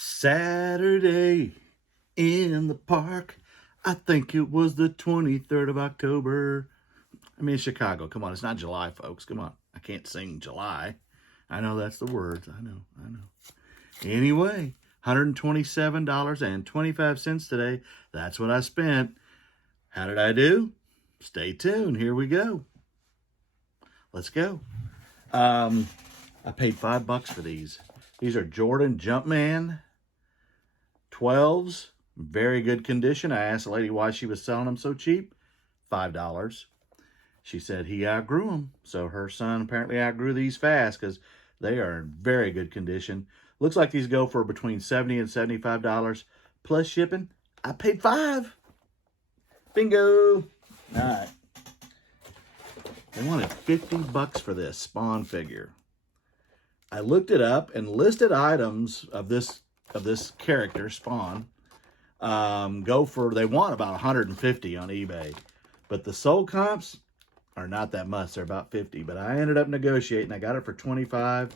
Saturday in the park. I think it was the 23rd of October. I mean, Chicago. Come on, it's not July, folks. Come on. I can't sing July. I know that's the words. I know. Anyway, $127.25 today. That's what I spent. How did I do? Stay tuned. Here we go. Let's go. I paid $5 for these. These are Jordan Jumpman 12s. Very good condition. I asked the lady why she was selling them so cheap. $5. She said he outgrew them. So her son apparently outgrew these fast because they are in very good condition. Looks like these go for between $70 and $75 plus shipping. I paid $5. Bingo. All right. They wanted $50 for this Spawn figure. I looked it up and listed items of this character, Spawn. They want about 150 on eBay. But the sold comps are not that much. They're about 50. But I ended up negotiating. I got it for 25.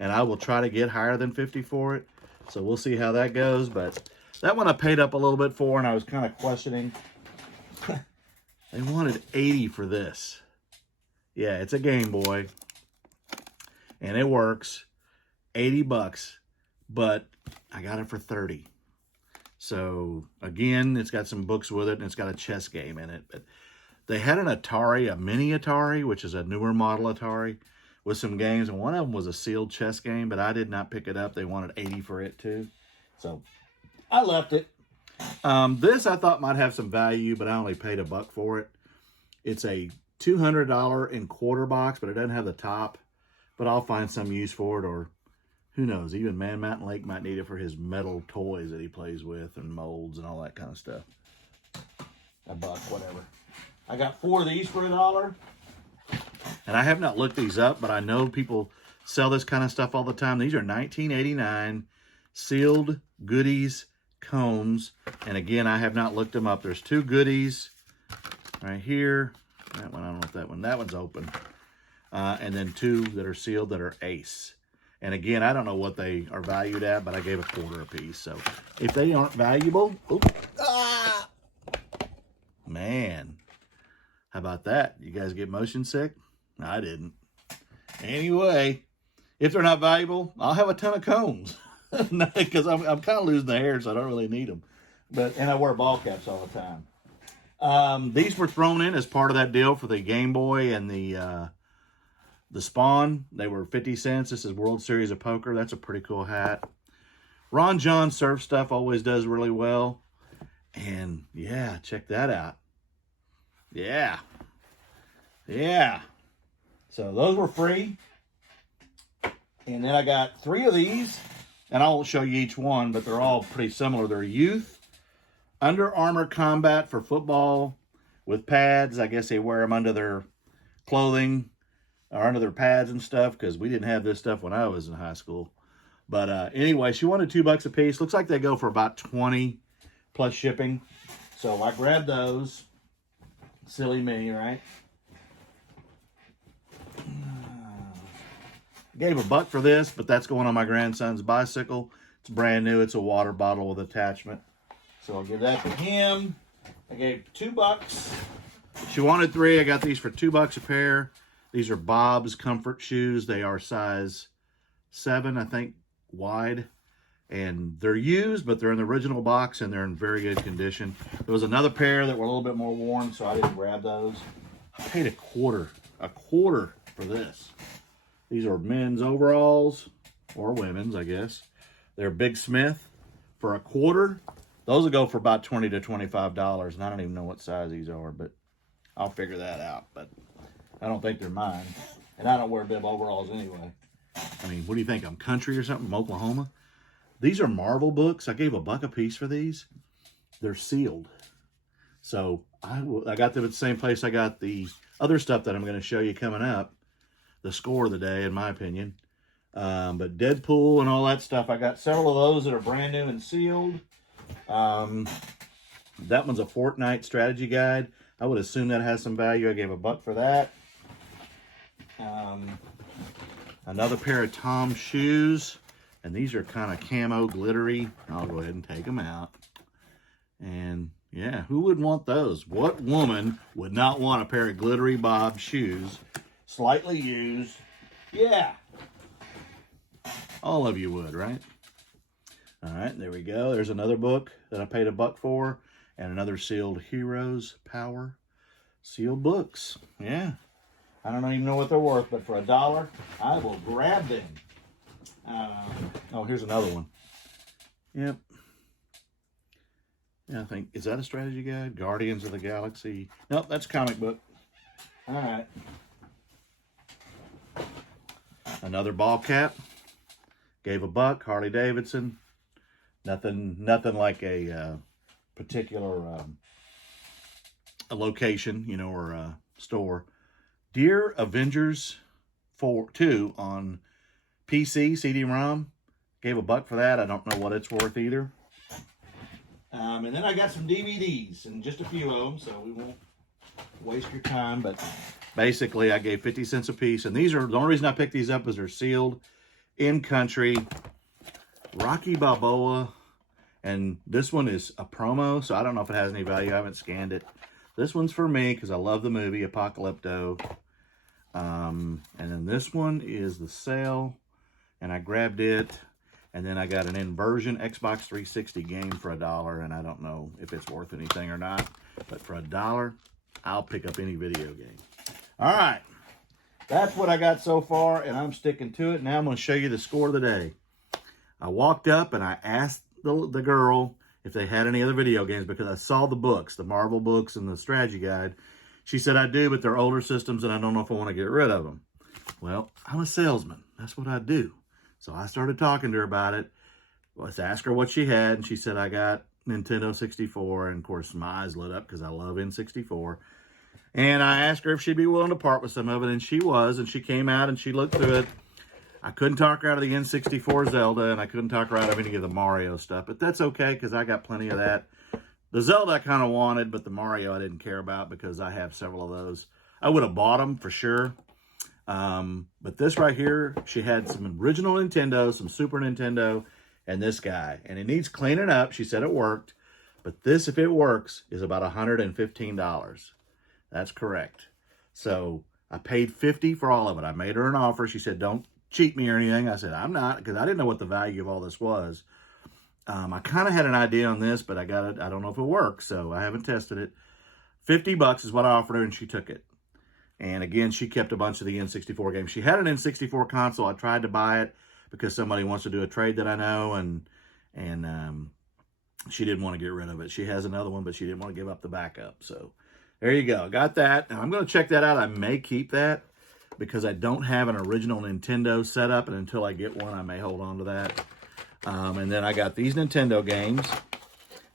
And I will try to get higher than 50 for it. So we'll see how that goes. But that one I paid up a little bit for, and I was kind of questioning. They wanted 80 for this. Yeah, it's a Game Boy. And it works. $80. But I got it for 30. So, again, it's got some books with it, and it's got a chess game in it. But they had an Atari, a mini Atari, which is a newer model Atari, with some games. And one of them was a sealed chess game, but I did not pick it up. They wanted 80 for it, too. So, I left it. This I thought might have some value, but I only paid $1 for it. It's a $200 and quarter box, but it doesn't have the top. But I'll find some use for it, or who knows, even Man Mountain Lake might need it for his metal toys that he plays with and molds and all that kind of stuff. $1, whatever. I got 4 of these for $1. And I have not looked these up, but I know people sell this kind of stuff all the time. These are $19.89 sealed goodies combs. And again, I have not looked them up. There's 2 goodies right here. That one, I don't know if that one's open. And then 2 that are sealed that are ace. And again, I don't know what they are valued at, but I gave $0.25 a piece. So if they aren't valuable, man, how about that? You guys get motion sick? I didn't. Anyway, if they're not valuable, I'll have a ton of combs because I'm kind of losing the hair, so I don't really need them. And I wear ball caps all the time. These were thrown in as part of that deal for the Game Boy and the Spawn. They were 50 cents. This is World Series of Poker. That's a pretty cool hat. Ron John surf stuff always does really well. And yeah, check that out. Yeah. So those were free. And then I got 3 of these. And I won't show you each one, but they're all pretty similar. They're Youth Under Armour Combat for football with pads. I guess they wear them under their clothing or under their pads and stuff, because we didn't have this stuff when I was in high school. But anyway, she wanted $2 a piece. Looks like they go for about 20 plus shipping. So I grabbed those. Silly me, right? Gave $1 for this, but that's going on my grandson's bicycle. It's brand new. It's a water bottle with attachment. So I'll give that to him. I gave $2. She wanted 3. I got these for $2 a pair. These are Bob's Comfort shoes. They are size 7, I think, wide. And they're used, but they're in the original box, and they're in very good condition. There was another pair that were a little bit more worn, so I didn't grab those. I paid $0.25 for this. These are men's overalls, or women's, I guess. They're Big Smith for $0.25. Those will go for about $20 to $25, and I don't even know what size these are, but I'll figure that out. But I don't think they're mine. And I don't wear bib overalls anyway. I mean, what do you think? I'm country or something from Oklahoma? These are Marvel books. I gave $1 a piece for these. They're sealed. So I got them at the same place I got the other stuff that I'm going to show you coming up. The score of the day, in my opinion. But Deadpool and all that stuff, I got several of those that are brand new and sealed. That one's a Fortnite strategy guide. I would assume that has some value. I gave $1 for that. Another pair of Tom's shoes. And these are kind of camo glittery. I'll go ahead and take them out. And yeah, who would want those? What woman would not want a pair of glittery Bob shoes, slightly used? Yeah. All of you would, right? All right, there we go. There's another book that I paid $1 for, and another sealed Heroes Power sealed books. Yeah. I don't even know what they're worth, but for $1, I will grab them. Oh, here's another one. Yep. Yeah, I think, is that a strategy guide? Guardians of the Galaxy. Nope, that's comic book. All right. Another ball cap. Gave $1, Harley Davidson. Nothing like a particular a location, you know, or a store. Dear Avengers 2 on PC, CD-ROM. Gave $1 for that. I don't know what it's worth either. And then I got some DVDs, and just a few of them, so we won't waste your time. But basically, I gave 50 cents a piece. And these are, the only reason I picked these up is they're sealed in country. Rocky Balboa. And this one is a promo, so I don't know if it has any value. I haven't scanned it. This one's for me because I love the movie Apocalypto. And then this one is the sale, and I grabbed it. And then I got an Inversion Xbox 360 game for $1, and I don't know if it's worth anything or not. But for $1, I'll pick up any video game. All right. That's what I got so far, and I'm sticking to it. Now I'm going to show you the score of the day. I walked up, and I asked the girl if they had any other video games because I saw the books, the Marvel books and the strategy guide. She said, I do, but they're older systems, and I don't know if I want to get rid of them. Well, I'm a salesman. That's what I do. So I started talking to her about it. Let's ask her what she had, and she said, I got Nintendo 64, and of course my eyes lit up because I love N64. And I asked her if she'd be willing to part with some of it, and she was, and she came out and she looked through it. I couldn't talk her out of the N64 Zelda, and I couldn't talk her out of any of the Mario stuff, but that's okay because I got plenty of that. The Zelda I kind of wanted, but the Mario I didn't care about because I have several of those. I would have bought them for sure. But this right here, she had some original Nintendo, some Super Nintendo, and this guy. And it needs cleaning up. She said it worked. But this, if it works, is about $115. That's correct. So I paid $50 for all of it. I made her an offer. She said, don't cheat me or anything. I said, I'm not, because I didn't know what the value of all this was. I kind of had an idea on this, but I don't know if it works, so I haven't tested it. $50 is what I offered her, and she took it. And again, she kept a bunch of the N64 games. She had an N64 console. I tried to buy it because somebody wants to do a trade that I know, and she didn't want to get rid of it. She has another one, but she didn't want to give up the backup. So there you go. Got that. Now, I'm going to check that out. I may keep that because I don't have an original Nintendo set up, and until I get one, I may hold on to that. And then I got these Nintendo games,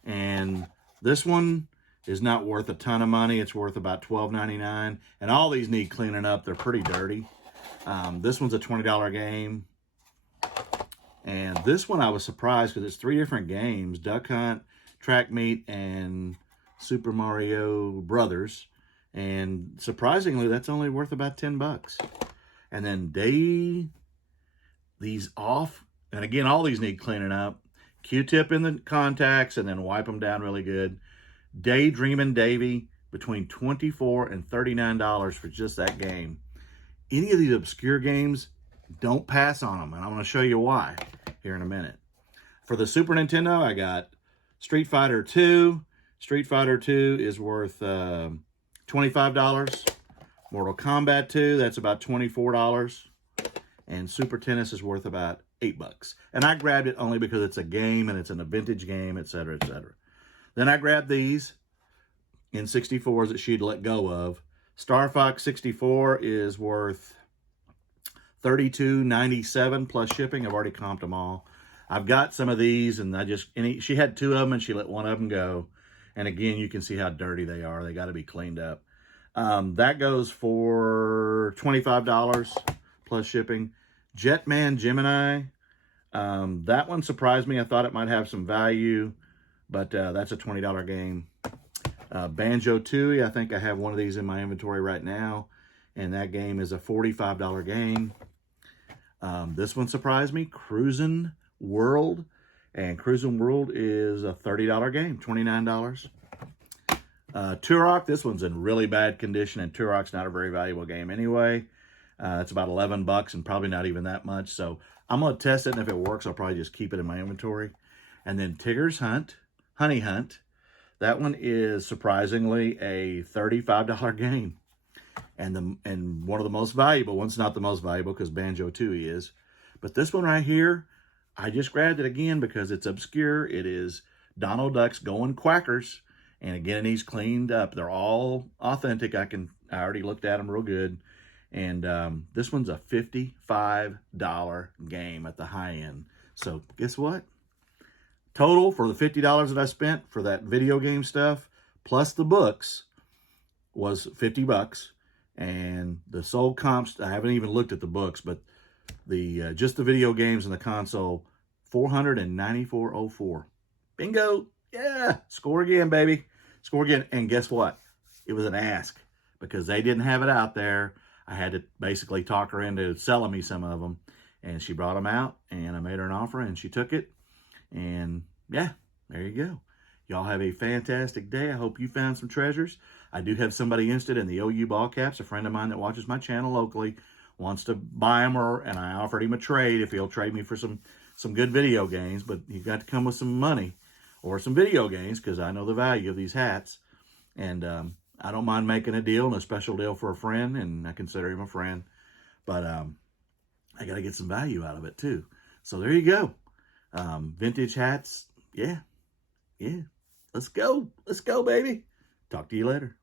and this one is not worth a ton of money. It's worth about $12.99, and all these need cleaning up. They're pretty dirty. This one's a $20 game, and this one I was surprised because it's 3 different games: Duck Hunt, Track Meet, and Super Mario Brothers. And surprisingly, that's only worth about $10. And then these off, and again, all these need cleaning up. Q-tip in the contacts, and then wipe them down really good. Daydreamin' Davy, between $24 and $39 for just that game. Any of these obscure games, don't pass on them, and I'm going to show you why here in a minute. For the Super Nintendo, I got Street Fighter 2. Street Fighter 2 is worth $25. Mortal Kombat 2, that's about $24. And Super Tennis is worth about $8. And I grabbed it only because it's a game and it's a vintage game, etc., etc. Then I grabbed these N64s that she'd let go of. Star Fox 64 is worth $32.97 plus shipping. I've already comped them all. I've got some of these, and she had 2 of them, and she let one of them go. And again, you can see how dirty they are. They got to be cleaned up. That goes for $25 plus shipping. Jetman Gemini. That one surprised me. I thought it might have some value, but that's a $20 game. Banjo-Tooie, I think I have one of these in my inventory right now, and that game is a $45 game. This one surprised me. Cruisin' World. And Cruising World is a $30 game, $29. Turok, this one's in really bad condition, and Turok's not a very valuable game anyway. It's about 11 bucks and probably not even that much. So I'm going to test it, and if it works, I'll probably just keep it in my inventory. And then Tigger's Honey Hunt. That one is surprisingly a $35 game. And one of the most valuable ones, not the most valuable because Banjo-Tooie is. But this one right here, I just grabbed it again because it's obscure. It is Donald Duck's Going Quackers. And again, he's cleaned up. They're all authentic. I already looked at them real good. And this one's a $55 game at the high end. So guess what? Total for the $50 that I spent for that video game stuff, plus the books, was 50 bucks. And the sold comps, I haven't even looked at the books, but the just the video games and the console, $494.04. Bingo! Yeah, score again, baby. Score again. And guess what? It was an ask because they didn't have it out there. I had to basically talk her into selling me some of them, and she brought them out, and I made her an offer, and she took it. And yeah, there you go. Y'all have a fantastic day. I hope you found some treasures. I do have somebody interested in the OU ball caps. A friend of mine that watches my channel locally wants to buy them, and I offered him a trade if he'll trade me for some good video games. But you've got to come with some money or some video games because I know the value of these hats. And I don't mind making a deal and a special deal for a friend, and I consider him a friend. But I got to get some value out of it too. So there you go. Vintage hats. Yeah. Let's go. Let's go, baby. Talk to you later.